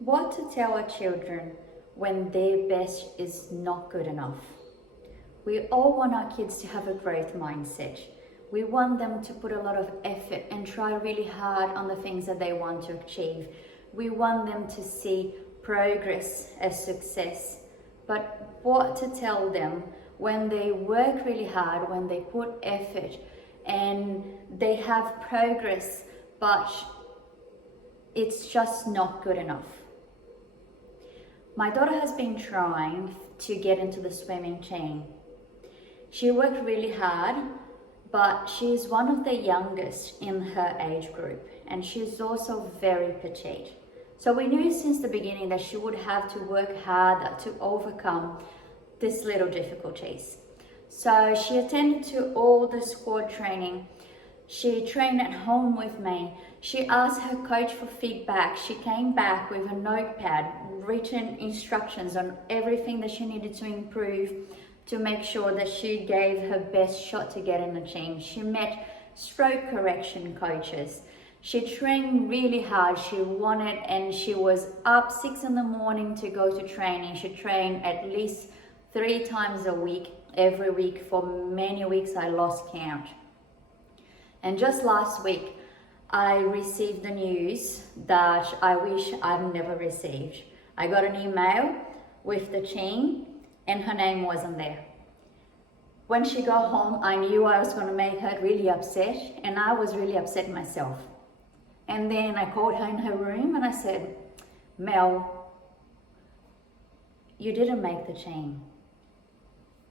What to tell our children when their best is not good enough? We all want our kids to have a growth mindset. We want them to put a lot of effort and try really hard on the things that they want to achieve. We want them to see progress as success. But what to tell them when they work really hard, when they put effort and they have progress, but it's just not good enough? My daughter has been trying to get into the swimming team. She worked really hard, but she's one of the youngest in her age group, and she's also very petite. So we knew since the beginning that she would have to work hard to overcome these little difficulties. So she attended to all the squad training. She trained at home with me. She asked her coach for feedback. She came back with a notepad, written instructions on everything that she needed to improve to make sure that she gave her best shot to get in the team. She met stroke correction coaches. She trained really hard. She wanted, and she was up 6 a.m. to go to training. She trained at least 3 times a week, every week. For many weeks, I lost count. And just last week, I received the news that I wish I'd never received. I got an email with the team and her name wasn't there. When she got home, I knew I was going to make her really upset, and I was really upset myself. And then I called her in her room and I said, Mel, you didn't make the team.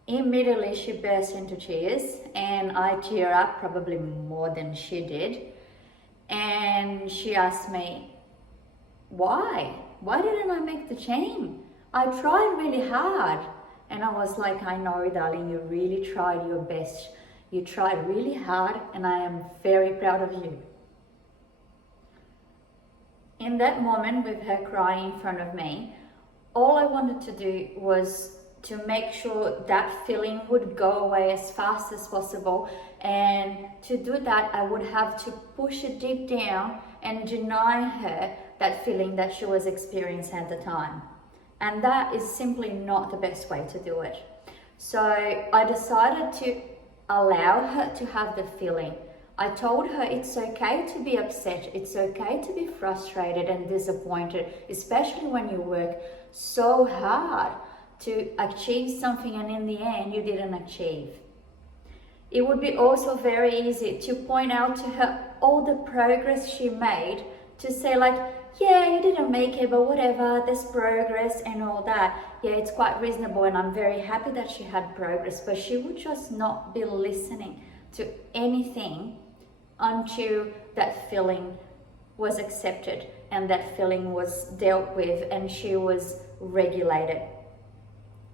Immediately she burst into tears, and I teared up probably more than she did. And she asked me, why? Why didn't I make the team? I tried really hard. And I was like, I know, darling, you really tried your best. You tried really hard, and I am very proud of you. In that moment, with her crying in front of me, all I wanted to do was to make sure that feeling would go away as fast as possible. And to do that, I would have to push it deep down and deny her that feeling that she was experiencing at the time. And that is simply not the best way to do it. So I decided to allow her to have the feeling. I told her it's okay to be upset, it's okay to be frustrated and disappointed, especially when you work so hard to achieve something and in the end you didn't achieve. It would be also very easy to point out to her all the progress she made, to say like, yeah, you didn't make it, but whatever, there's progress and all that. Yeah, it's quite reasonable and I'm very happy that she had progress, but she would just not be listening to anything until that feeling was accepted and that feeling was dealt with and she was regulated.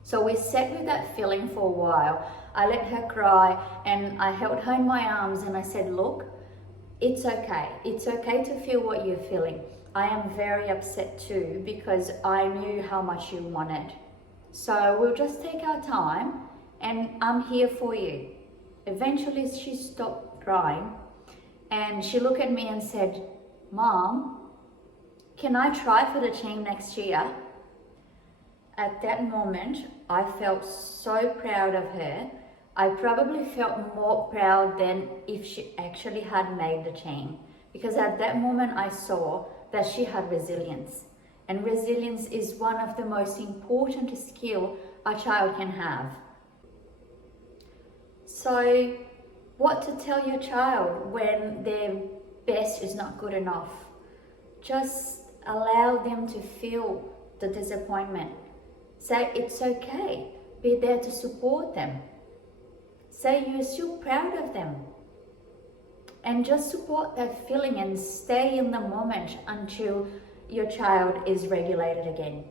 So we sat with that feeling for a while. I let her cry and I held her in my arms and I said, look, it's okay. It's okay to feel what you're feeling. I am very upset too because I knew how much you wanted. So we'll just take our time and I'm here for you. Eventually she stopped crying and she looked at me and said, Mom, can I try for the team next year? At that moment, I felt so proud of her. I probably felt more proud than if she actually had made the team. Because at that moment, I saw that she had resilience. And resilience is one of the most important skills a child can have. So, what to tell your child when their best is not good enough? Just allow them to feel the disappointment. Say it's okay. Be there to support them. Say you're still proud of them. And just support that feeling and stay in the moment until your child is regulated again.